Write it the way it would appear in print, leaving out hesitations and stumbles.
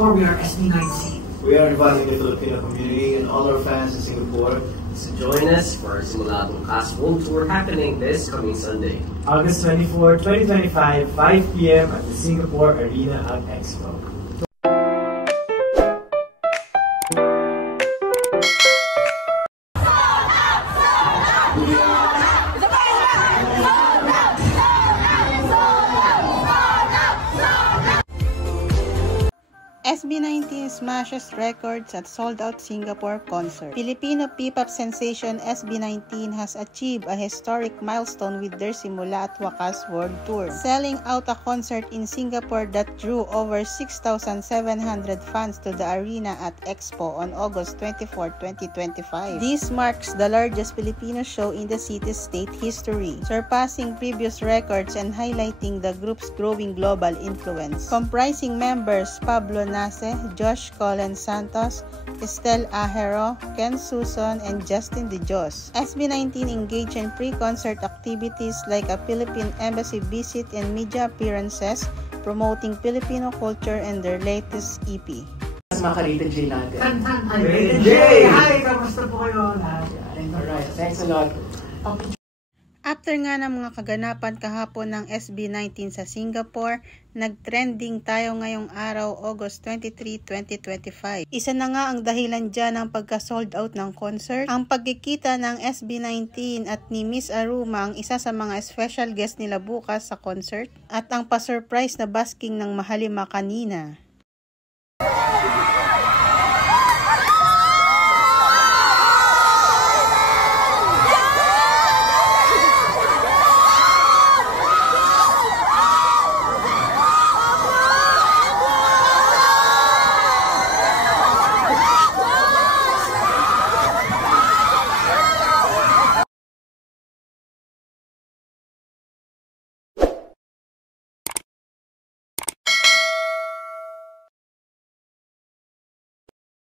For we are SB19. We are inviting the Filipino community and all our fans in Singapore to join us for our Simuladong Cast World Tour happening this coming Sunday, August 24, 2025, 5 p.m. at the Singapore Arena at Expo. SB19 smashes records at sold-out Singapore concert. Filipino P-pop sensation SB19 has achieved a historic milestone with their Simula at Wakas World Tour, selling out a concert in Singapore that drew over 6,700 fans to the arena at Expo on August 24, 2025. This marks the largest Filipino show in the city's state history, surpassing previous records and highlighting the group's growing global influence. Comprising members Pablo Nace, Josh Colin Santos, Estel Ahero, Ken Suson, and Justin De Jos. SB19 engaged in pre-concert activities like a Philippine embassy visit and media appearances, promoting Filipino culture and their latest EP. Mga ka-Rated J natin. Rated J! Hi! Kamusta po kayo lahat? Alright, thanks a lot. After nga ng mga kaganapan kahapon ng SB19 sa Singapore, nag-trending tayo ngayong araw, August 23, 2025. Isa na nga ang dahilan dyan ng pagka-sold out ng concert, ang pagkikita ng SB19 at ni Miss Aruma, ang isa sa mga special guest nila bukas sa concert, at ang pa-surprise na basking ng Mahalima kanina.